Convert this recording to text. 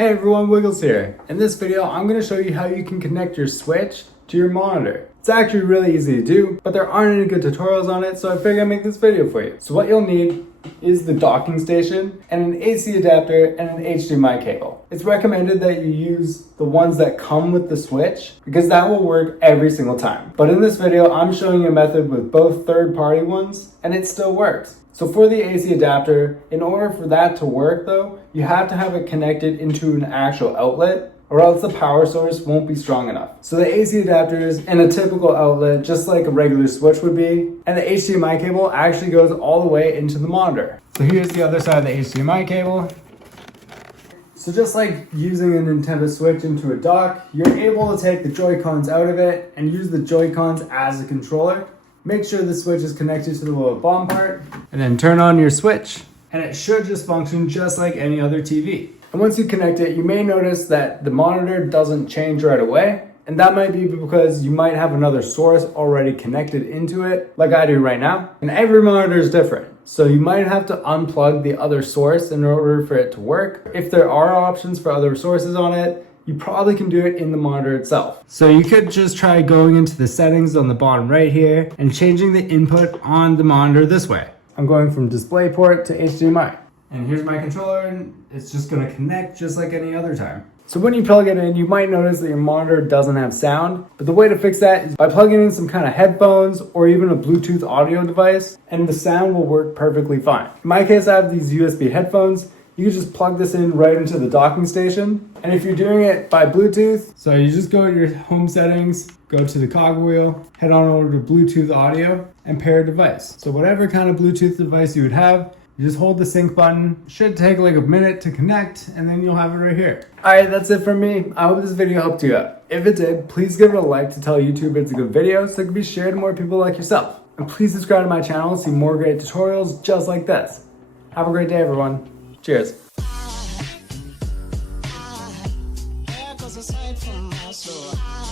Hey everyone, Wiggles here. In this video, I'm going to show you how you can connect your Switch to your monitor. It's actually really easy to do, but there aren't any good tutorials on it, so I figured I'd make this video for you. So what you'll need is the docking station and an AC adapter and an HDMI cable. It's recommended that you use the ones that come with the Switch because that will work every single time. But in this video, I'm showing you a method with both third-party ones and it still works. So for the AC adapter, in order for that to work though, you have to have it connected into an actual outlet or else the power source won't be strong enough. So the AC adapter is in a typical outlet, just like a regular Switch would be, and the HDMI cable actually goes all the way into the monitor. So here's the other side of the HDMI cable. So just like using a Nintendo Switch into a dock, you're able to take the Joy-Cons out of it and use the Joy-Cons as a controller. Make sure the Switch is connected to the little bottom part, and then turn on your Switch, and it should just function just like any other TV. And once you connect it, you may notice that the monitor doesn't change right away, and that might be because you might have another source already connected into it, like I do right now. And every monitor is different, so you might have to unplug the other source in order for it to work. If there are options for other sources on it, you probably can do it in the monitor itself. So you could just try going into the settings on the bottom right here and changing the input on the monitor this way. I'm going from DisplayPort to HDMI. And here's my controller, and it's just gonna connect just like any other time. So when you plug it in, you might notice that your monitor doesn't have sound, but the way to fix that is by plugging in some kind of headphones or even a Bluetooth audio device, and the sound will work perfectly fine. In my case, I have these USB headphones. You can just plug this in right into the docking station. And if you're doing it by Bluetooth, so you just go to your home settings, go to the cogwheel, head on over to Bluetooth audio, and pair a device. So whatever kind of Bluetooth device you would have, you just hold the sync button. Should take like a minute to connect, and then you'll have it right here. All right, that's it from me. I hope this video helped you out. If it did, please give it a like to tell YouTube it's a good video so it can be shared to more people like yourself. And please subscribe to my channel to see more great tutorials just like this. Have a great day, everyone. Cheers. Aside from my soul.